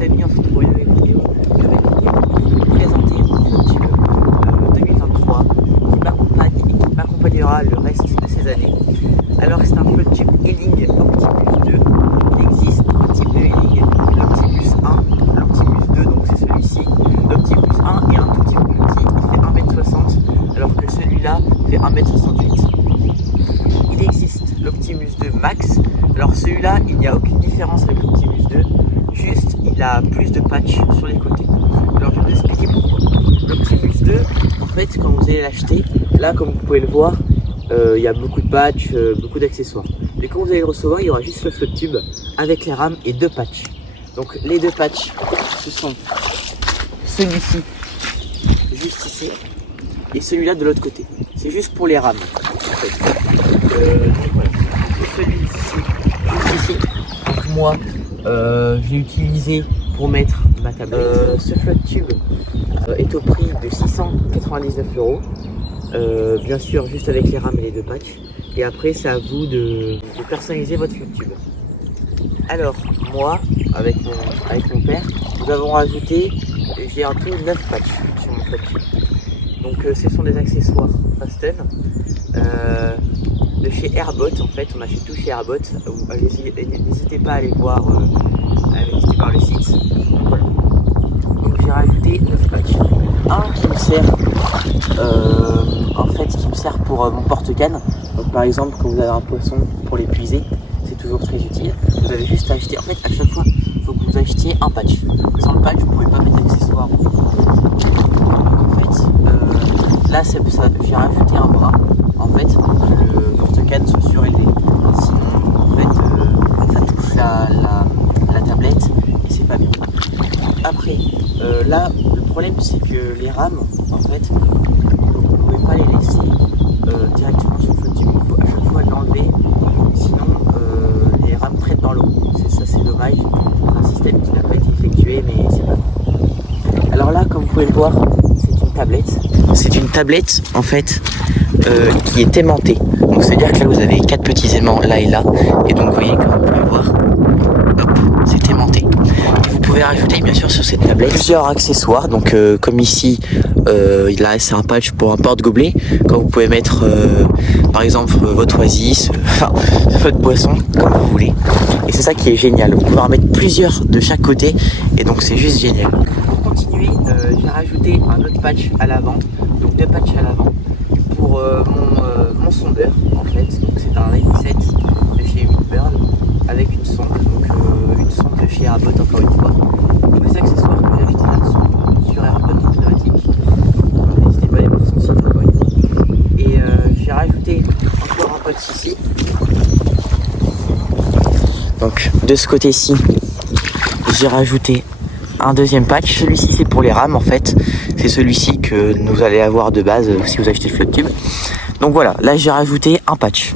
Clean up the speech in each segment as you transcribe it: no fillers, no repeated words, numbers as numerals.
les amis, en fait pour une nouvelle vidéo, je vais vous présenter mon FlotTube 2023 qui m'accompagnera le reste de ces années. Alors c'est un FlotTube Ealing Optimus 2. Il existe trois types de Ealing, l'Optimus 1, l'Optimus 2, donc c'est celui-ci. L'Optimus 1 est un tout petit peu plus petit, il fait 1m60 alors que celui-là fait 1m68. Il existe l'Optimus 2 Max. Alors celui-là, il n'y a aucune différence avec l'Optimus 2, juste il a plus de patchs sur les côtés. Alors je vais vous expliquer pourquoi. L'Optimus 2, en fait, quand vous allez l'acheter, là comme vous pouvez le voir, il y a beaucoup de patchs, beaucoup d'accessoires. Mais quand vous allez le recevoir, il y aura juste le FlotTube avec les rames et deux patchs. Donc les deux patchs, ce sont celui-ci, juste ici, et celui-là de l'autre côté. C'est juste pour les rames. En fait. Voilà. C'est celui-ci, juste ici. Donc moi, j'ai utilisé pour mettre ma tablette. Ce FlotTube est au prix de 699 €. Bien sûr, juste avec les rames et les deux patchs. Et après, c'est à vous de personnaliser votre FlotTube. Alors, moi, avec mon père, nous avons rajouté, j'ai un tout 9 patchs sur mon FlotTube. Donc, ce sont des accessoires Fasten de chez Airbot. En fait, on achète tout chez Airbot. N'hésitez pas à aller voir, le site. Donc, voilà. Donc, j'ai rajouté 9 patchs. Un qui me sert, pour mon porte-canne. Donc, par exemple, quand vous avez un poisson pour l'épuiser, c'est toujours très utile. Vous avez juste à acheter. En fait, à chaque fois, il faut que vous achetiez un patch. Sans le patch, vous ne pouvez pas mettre d'accessoires. En fait, là, j'ai rajouté un bras. En fait, pour que le porte-canne soit surélevé. Sinon, en fait, ça touche la tablette et c'est pas bien. Après, là, le problème, c'est que les rames, en fait, vous ne pouvez pas les laisser directement sur le FlotTube. Il faut à chaque fois l'enlever. Sinon, les rames prennent dans l'eau. C'est dommage. C'est un système qui n'a pas été effectué, mais c'est pas grave. Alors là, comme vous pouvez le voir, c'est une tablette. C'est une tablette, en fait, qui est aimantée. Donc, c'est-à-dire que là, vous avez 4 petits aimants là et là. Et donc, vous voyez, comme vous pouvez voir, hop, c'est aimanté. Et vous pouvez rajouter, bien sûr, sur cette tablette plusieurs accessoires. Donc, comme ici, là, c'est un patch pour un porte-gobelet. Quand vous pouvez mettre, par exemple, votre oasis, enfin, votre boisson, comme vous voulez. Et c'est ça qui est génial. Vous pouvez en mettre plusieurs de chaque côté. Et donc, c'est juste génial. Pour continuer, j'ai rajouté un autre patch à l'avant. Donc, 2 patchs à l'avant pour mon sondeur, en fait. Donc, c'est un Ring7 de chez Whitbird avec une sonde. Donc, une sonde de chez Airbot, encore une fois. Tous les accessoires que j'ai achetés là sont sur Airbot automatique. N'hésitez pas à aller voir son site, encore une fois. Et j'ai rajouté encore un patch ici. Donc, de ce côté-ci, j'ai rajouté un deuxième patch. Celui-ci, c'est pour les rames, en fait. C'est celui-ci que nous allez avoir de base si vous achetez le FlotTube. Donc voilà, là j'ai rajouté un patch.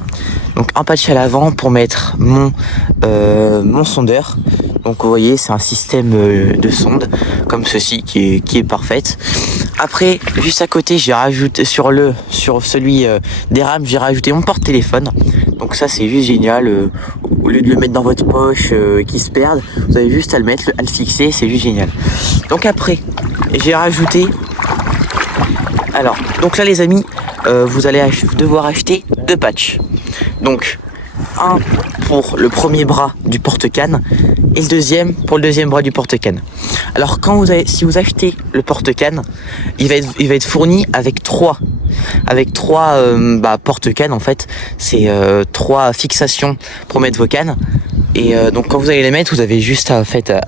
Donc un patch à l'avant pour mettre mon sondeur. Donc vous voyez, c'est un système de sonde comme ceci qui est parfaite. Après, juste à côté, j'ai rajouté sur celui des rames, j'ai rajouté mon porte-téléphone. Donc ça, c'est juste génial. Au lieu de le mettre dans votre poche qui se perde, vous avez juste à le mettre, à le fixer, c'est juste génial. Donc après, j'ai rajouté. Alors, donc là les amis, vous allez devoir acheter 2 patchs. Donc, un pour le premier bras du porte-canne et le deuxième pour le deuxième bras du porte-canne. Alors, si vous achetez le porte-canne, il va être fourni avec 3 porte-canne en fait. C'est 3 fixations pour mettre vos cannes. Et donc quand vous allez les mettre, vous avez juste à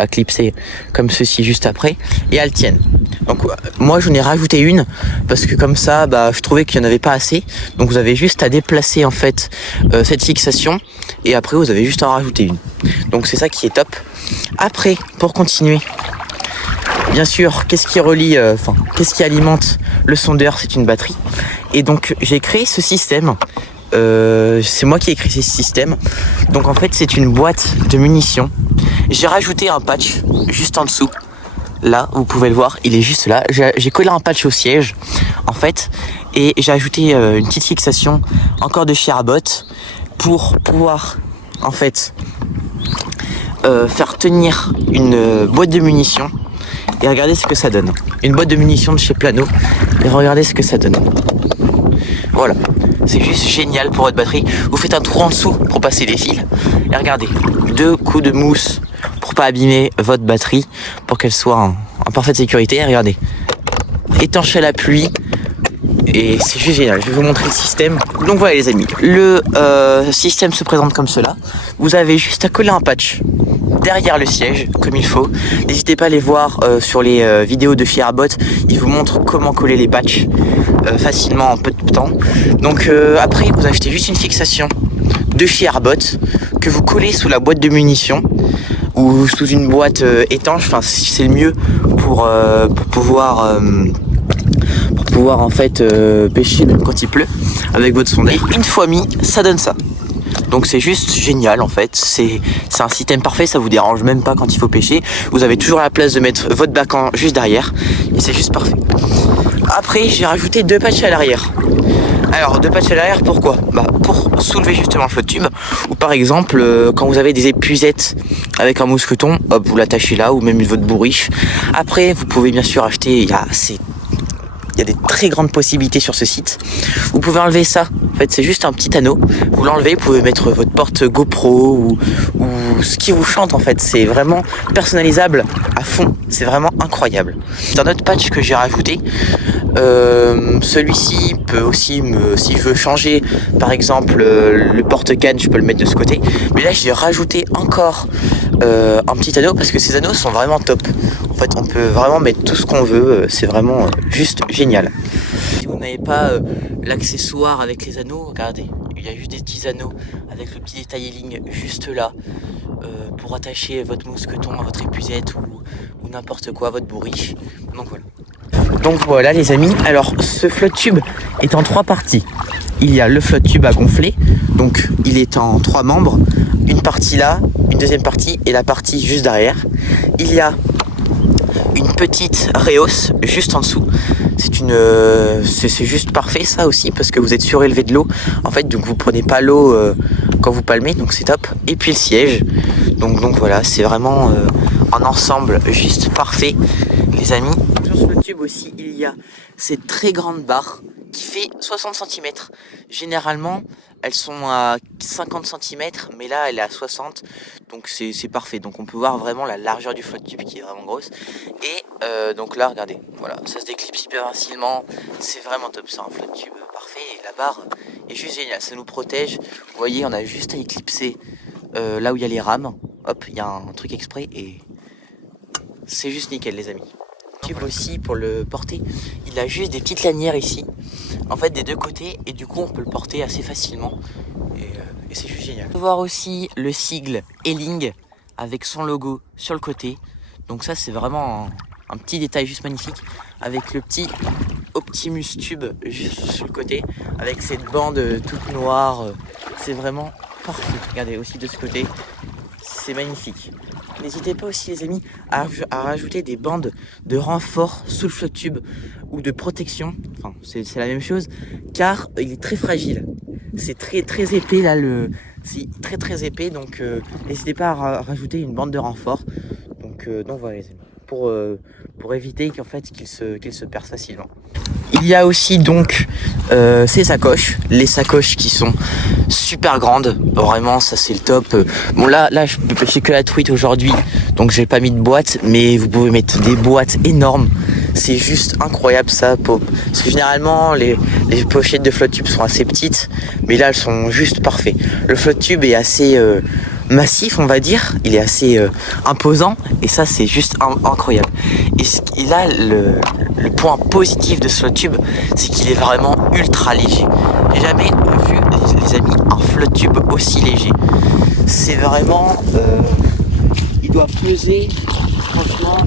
clipser comme ceci juste après et elles tiennent. Donc moi j'en ai rajouté une parce que comme ça je trouvais qu'il n'y en avait pas assez. Donc vous avez juste à déplacer en fait cette fixation et après vous avez juste à en rajouter une. Donc c'est ça qui est top. Après, pour continuer, bien sûr, qu'est-ce qui alimente le sondeur? C'est une batterie. Et donc j'ai créé ce système. C'est moi qui ai créé ce système. Donc en fait c'est une boîte de munitions. J'ai rajouté un patch juste en dessous. Là vous pouvez le voir, il est juste là. J'ai collé un patch au siège en fait. Et j'ai ajouté une petite fixation encore de chez Airbot pour pouvoir en fait faire tenir une boîte de munitions et regardez ce que ça donne. Une boîte de munitions de chez Plano et regardez ce que ça donne. Voilà, c'est juste génial pour votre batterie. Vous faites un trou en dessous pour passer les fils et regardez, 2 coups de mousse pour pas abîmer votre batterie, pour qu'elle soit en parfaite sécurité. Et regardez, étanche à la pluie. Et c'est juste génial, je vais vous montrer le système. Donc voilà les amis, le système se présente comme cela. Vous avez juste à coller un patch derrière le siège, comme il faut. N'hésitez pas à aller voir sur les vidéos de Firebot. Ils vous montrent comment coller les patchs facilement en peu de temps. Donc après, vous achetez juste une fixation de Firebot que vous collez sous la boîte de munitions ou sous une boîte étanche. Enfin, c'est le mieux pour pouvoir en fait pêcher même quand il pleut avec votre sonde. Et une fois mis, ça donne ça. Donc c'est juste génial en fait, c'est un système parfait, ça vous dérange même pas quand il faut pêcher. Vous avez toujours la place de mettre votre bacan juste derrière et c'est juste parfait. Après j'ai rajouté 2 patchs à l'arrière. Alors 2 patchs à l'arrière, pourquoi? Pour soulever justement le flotte tube, ou par exemple quand vous avez des épuisettes avec un mousqueton, hop, vous l'attachez là, ou même votre bourriche. Après vous pouvez bien sûr acheter, il y a des très grandes possibilités sur ce site. Vous pouvez enlever ça. En fait, c'est juste un petit anneau. Vous l'enlevez, vous pouvez mettre votre porte GoPro ou ce qui vous chante en fait. C'est vraiment personnalisable à fond. C'est vraiment incroyable. C'est un autre patch que j'ai rajouté. Celui-ci peut aussi si je veux changer par exemple le porte-canne, je peux le mettre de ce côté. Mais là, j'ai rajouté encore un petit anneau parce que ces anneaux sont vraiment top. En fait, on peut vraiment mettre tout ce qu'on veut. C'est vraiment juste génial. Si vous n'avez pas l'accessoire avec les anneaux, regardez, il y a juste des petits anneaux avec le petit detailing juste là pour attacher votre mousqueton à votre épuisette ou n'importe quoi, votre bourriche. Donc voilà les amis, alors ce flotte tube est en 3 parties. Il y a le flotte tube à gonfler, donc il est en 3 membres, une partie là, une deuxième partie et la partie juste derrière. Il y a une petite réhausse juste en dessous. C'est juste parfait ça aussi parce que vous êtes surélevé de l'eau en fait, donc vous prenez pas l'eau quand vous palmez, donc c'est top. Et puis le siège, donc voilà, c'est vraiment un ensemble juste parfait les amis. Sur le tube aussi il y a cette très grande barre qui fait 60 cm. Généralement elles sont à 50 cm, mais là elle est à 60, donc c'est parfait. Donc on peut voir vraiment la largeur du flotte tube qui est vraiment grosse. Et donc là regardez, voilà, ça se déclipse hyper facilement, c'est vraiment top, c'est un flotte tube parfait. Et la barre est juste géniale, ça nous protège. Vous voyez, on a juste à éclipser là où il y a les rames, hop, il y a un truc exprès et c'est juste nickel les amis. Tube aussi pour le porter, il a juste des petites lanières ici en fait des 2 côtés et du coup on peut le porter assez facilement et c'est juste génial. On peut voir aussi le sigle Eling avec son logo sur le côté, donc ça c'est vraiment un petit détail juste magnifique avec le petit Optimus tube juste sur le côté avec cette bande toute noire, c'est vraiment parfait. Regardez aussi de ce côté, c'est magnifique. N'hésitez pas aussi les amis à rajouter des bandes de renfort sous le flotte tube ou de protection, enfin c'est la même chose, car il est très fragile. C'est très épais là, c'est très épais, donc n'hésitez pas à rajouter une bande de renfort. Donc voilà les amis, pour éviter qu'en fait qu'il se perce facilement. Il y a aussi donc ces sacoches, les sacoches qui sont super grandes, vraiment ça c'est le top. Bon là je peux pêcher que la truite aujourd'hui, donc j'ai pas mis de boîte, mais vous pouvez mettre des boîtes énormes. C'est juste incroyable ça, parce que généralement les pochettes de flotte tube sont assez petites, mais là elles sont juste parfaites. Le flotte tube est assez massif on va dire, il est assez imposant et ça c'est juste incroyable. Et là le point positif de ce flotte tube, c'est qu'il est vraiment ultra léger. J'ai jamais vu les amis un flotte tube aussi léger. C'est vraiment il doit peser, franchement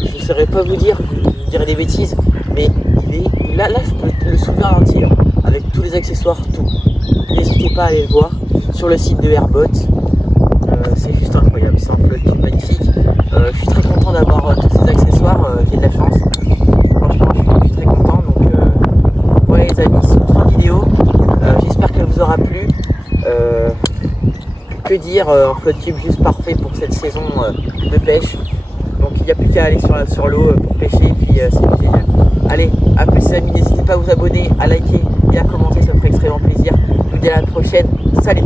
je ne saurais pas vous dire, je dirais des bêtises, mais il est là je peux le soulever en entier avec tous les accessoires, tout. N'hésitez pas à aller le voir sur le site de Airbot, c'est juste incroyable, c'est un flotte tube magnifique. Je suis très content d'avoir tous ces accessoires, j'ai de la chance, franchement je suis très content. Donc voilà les amis, c'est une fin vidéo, j'espère qu'elle vous aura plu, que que dire, un flotte tube juste parfait pour cette saison de pêche. Donc il n'y a plus qu'à aller sur l'eau pour pêcher, et puis c'est génial. Allez, à plus les amis, n'hésitez pas à vous abonner, à liker et à commenter, ça me ferait extrêmement plaisir. Je vous dis à la prochaine, salut!